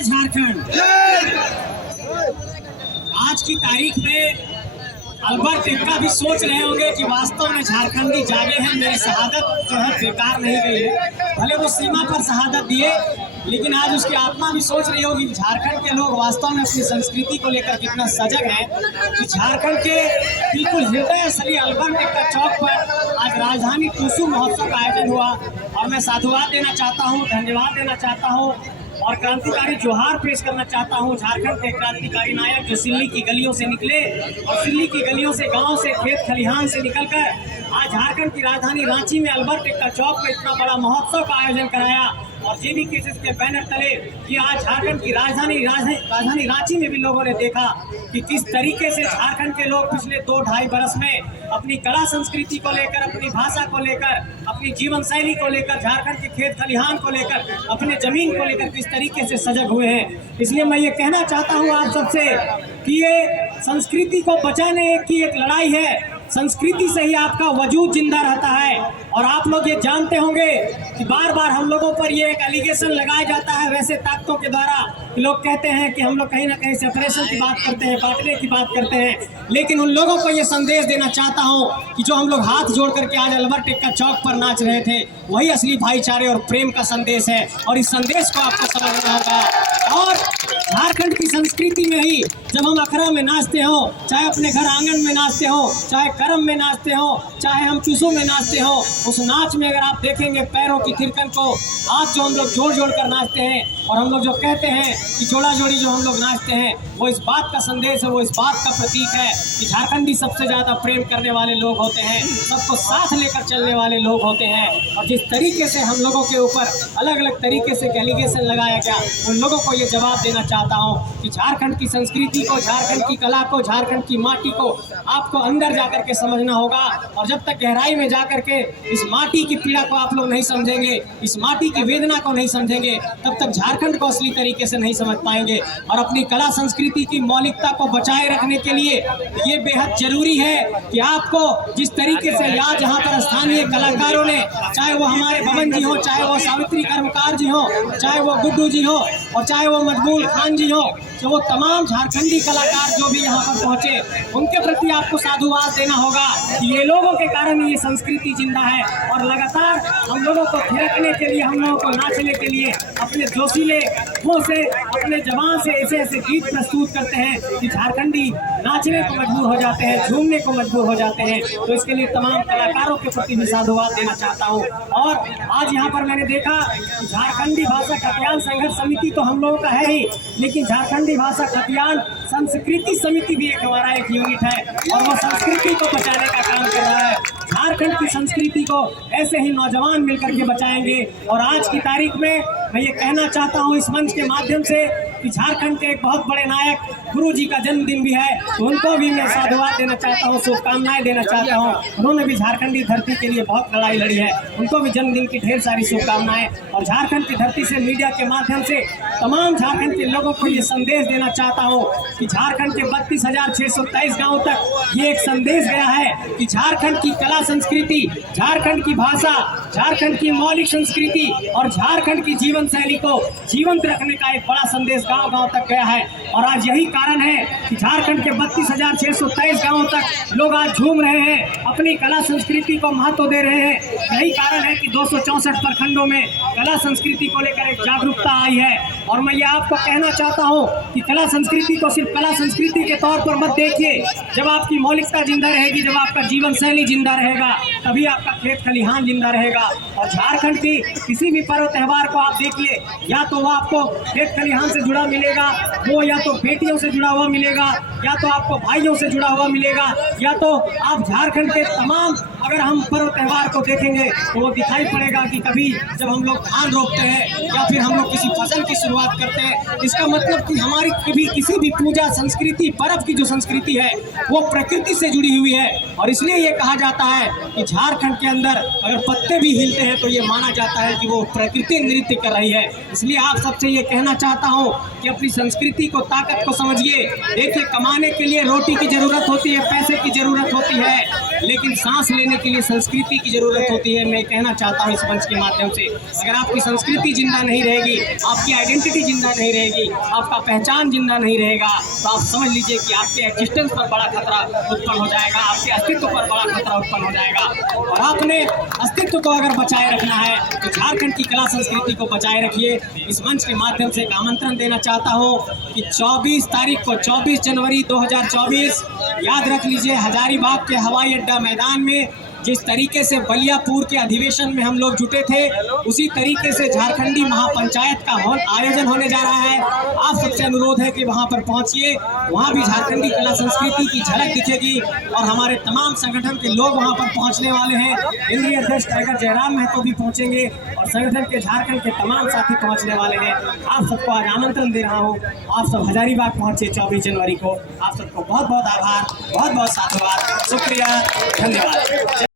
जय झारखंड। आज की तारीख में अल्बर्ट एक्का भी सोच रहे होंगे कि वास्तव में झारखंडी जागे हैं, मेरी शहादत जो है बेकार नहीं गई है। भले वो सीमा पर शहादत दिए, लेकिन आज उसकी आत्मा भी सोच रही होगी कि झारखंड के लोग वास्तव में अपनी संस्कृति को लेकर कितना सजग हैं कि झारखंड के बिल्कुल हृदय स्थली अल्बर्ट एक्का चौक पर आज राजधानी टूसू महोत्सव का आयोजन हुआ। और मैं साधुवाद देना चाहता हूँ, धन्यवाद देना चाहता हूँ और क्रांतिकारी जोहार पेश करना चाहता हूँ झारखंड के क्रांतिकारी नायक जो सिल्ली की गलियों से निकले और सिल्ली की गलियों से, गांव से, खेत खलिहान से निकलकर आज झारखंड की राजधानी रांची में अल्बर्ट एक्का चौक में इतना बड़ा महोत्सव का आयोजन कराया। और जेबी केसेस के बैनर तले कि आज झारखंड की राजधानी रांची में भी लोगों ने देखा कि किस तरीके से झारखंड के लोग पिछले 2-2.5 बरस में अपनी कला संस्कृति को लेकर, अपनी भाषा को लेकर, अपनी जीवन शैली को लेकर, झारखंड के खेत खलिहान को लेकर, अपने जमीन को लेकर किस तरीके से सजग हुए हैं। इसलिए मैं ये कहना चाहता हूँ आप सबसे कि ये संस्कृति को बचाने की एक लड़ाई है। संस्कृति से ही आपका वजूद जिंदा रहता है। और आप लोग ये जानते होंगे कि बार बार हम लोगों पर ये एक एलिगेशन लगाया जाता है वैसे ताकतों के द्वारा कि लोग कहते हैं कि हम लोग कहीं ना कहीं सेपरेशन की बात करते हैं, बांटने की बात करते हैं। लेकिन उन लोगों को ये संदेश देना चाहता हूँ कि जो हम लोग हाथ जोड़ करके आज अल्बर्ट एक्का चौक पर नाच रहे थे, वही असली भाईचारे और प्रेम का संदेश है। और इस संदेश को आपको समझना होगा। और झारखंड की संस्कृति में ही जब हम अखड़ा में नाचते हो, चाहे अपने घर आंगन में नाचते हो, चाहे करम में नाचते हो, चाहे हम चूसों में नाचते हो, उस नाच में अगर आप देखेंगे पैरों की थिरकन को, हाथ जो हम लोग जोड़ जोड़ कर नाचते हैं और हम लोग जो कहते हैं कि जोड़ा जोड़ी जो हम लोग नाचते हैं, वो इस बात का संदेश है, वो इस बात का प्रतीक है कि झारखंडी सबसे ज़्यादा प्रेम करने वाले लोग होते हैं, सबको साथ लेकर चलने वाले लोग होते हैं। और जिस तरीके से हम लोगों के ऊपर अलग अलग तरीके से एलिगेशन लगाया गया, उन लोगों को ये जवाब देना चाहता हूँ कि झारखंड की संस्कृति को, झारखंड की कला को, झारखंड की माटी को आपको अंदर जाकर के समझना होगा। और जब तक गहराई में जाकर के इस माटी की पीड़ा को आप लोग नहीं समझेंगे, इस माटी की वेदना को नहीं समझेंगे, तब तक झारखंड को असली तरीके से नहीं समझ पाएंगे। और अपनी कला संस्कृति की मौलिकता को बचाए रखने के लिए ये बेहद जरूरी है कि आपको जिस तरीके से आज यहाँ पर स्थानीय कलाकारों ने, चाहे वो हमारे भवन जी हो, चाहे वो सावित्री कर्मकार जी हो, चाहे वो गुड्डू जी हो और चाहे वो मजबूल खान जी हो, तो वो तमाम झारखंडी कलाकार जो भी यहाँ पर पहुँचे, उनके प्रति आपको साधुवाद देना होगा कि ये लोगों के कारण ये संस्कृति जिंदा है। और लगातार हम लोगों को थिरकने के लिए, हम लोगों को नाचने के लिए अपने जोशीले मुँह से, अपने जबान से ऐसे ऐसे गीत प्रस्तुत करते हैं कि झारखंडी नाचने को मजबूर हो जाते हैं, झूमने को मजबूर हो जाते हैं। तो इसके लिए तमाम कलाकारों के प्रति भी साधुवाद देना चाहता हूँ। और आज यहाँ पर मैंने देखा झारखंडी भाषा खतियान संघर्ष समिति तो हम लोगों का है ही, लेकिन झारखंडी भाषा खतियान संस्कृति समिति भी एक हमारा एक यूनिट है और वो संस्कृति को बचाने का काम कर रहा है। झारखंड की संस्कृति को ऐसे ही नौजवान मिलकर के बचाएंगे। और आज की तारीख में मैं ये कहना चाहता हूँ इस मंच के माध्यम से कि झारखंड के एक बहुत बड़े नायक गुरु जी का जन्मदिन भी है, तो उनको भी मैं साधुवाद देना चाहता हूँ, शुभकामनाएं देना चाहता हूँ। उन्होंने भी झारखंडी धरती के लिए बहुत लड़ाई लड़ी है, उनको भी जन्मदिन की ढेर सारी शुभकामनाएं। और झारखंड की धरती से मीडिया के माध्यम से तमाम झारखंड के लोगों को ये संदेश देना चाहता हूँ कि झारखंड के 32,623 गाँव तक ये एक संदेश गया है कि झारखंड की कला संस्कृति, झारखंड की भाषा, झारखंड की मौलिक संस्कृति और झारखंड की जीवन शैली को जीवंत रखने का एक बड़ा संदेश गांव गांव तक गया है। और आज यही कारण है कि झारखंड के 32,623 गांवों तक लोग आज झूम रहे हैं, अपनी कला संस्कृति को महत्व दे रहे हैं। यही कारण है कि 264 प्रखंडों में कला संस्कृति को लेकर एक जागरूकता आई है। और मैं ये आपको कहना चाहता हूँ कि कला संस्कृति को सिर्फ कला संस्कृति के तौर पर मत देखिए। जब आपकी मौलिकता जिंदा रहेगी, जब आपका जीवन शैली जिंदा रहेगा, तभी आपका खेत खलिहान जिंदा रहेगा। और झारखंड की किसी भी पर्व त्यौहार को आप देखिए, या तो वो आपको खेत खलिहान से जुड़ा मिलेगा, वो या तो बेटियों से जुड़ा हुआ मिलेगा, या तो आपको भाइयों से जुड़ा हुआ मिलेगा, या तो आप झारखंड के तमाम अगर हम पर्व त्यौहार को देखेंगे तो वो दिखाई पड़ेगा कि कभी जब हम लोग धान रोपते हैं या फिर हम लोग किसी फसल की शुरुआत करते हैं, इसका मतलब कि हमारी कभी किसी भी पूजा संस्कृति, पर्व की जो संस्कृति है वो प्रकृति से जुड़ी हुई है। और इसलिए ये कहा जाता है कि झारखंड के अंदर अगर पत्ते भी हिलते हैं तो ये माना जाता है कि वो प्रकृति नृत्य कर रही है। इसलिए आप सबसे ये कहना चाहता हूँ कि अपनी संस्कृति को, ताकत को समझिए। देखिए, कमाने के लिए रोटी की जरूरत होती है, पैसे की जरूरत होती है, लेकिन सांस लेने रखने के लिए संस्कृति की जरूरत होती है। मैं कहना चाहता हूँ इस मंच के माध्यम से, अगर आपकी संस्कृति जिंदा नहीं रहेगी, आपकी आइडेंटिटी जिंदा नहीं रहेगी, आपका पहचान जिंदा नहीं रहेगा, तो आप समझ लीजिए कि आपके एग्जिस्टेंस पर बड़ा खतरा उत्पन्न हो जाएगा, आपके अस्तित्व पर बड़ा खतरा उत्पन्न हो जाएगा। और आपने अस्तित्व को अगर बचाए रखना है तो झारखंड की कला संस्कृति को बचाए रखिए। इस मंच के माध्यम से एक आमंत्रण देना चाहता हूँ कि 24 तारीख को 24 जनवरी 2024 याद रख लीजिए, हजारीबाग के हवाई अड्डा मैदान में जिस तरीके से बलियापुर के अधिवेशन में हम लोग जुटे थे, उसी तरीके से झारखंडी महापंचायत का आयोजन होने जा रहा है। आप सबसे अनुरोध है कि वहां पर पहुंचिए, वहां भी झारखंडी कला संस्कृति की झलक दिखेगी और हमारे तमाम संगठन के लोग वहां पर पहुंचने वाले हैं। केंद्रीय अध्यक्ष टाइगर जयराम महतो भी पहुंचेंगे और संगठन के झारखंड के तमाम साथी पहुंचने वाले हैं। आप सबको आज आमंत्रण दे रहा हूँ, आप सब हजारीबाग पहुंचे 24 जनवरी को। आप सबको बहुत बहुत आभार, बहुत बहुत साधुवाद, शुक्रिया, धन्यवाद।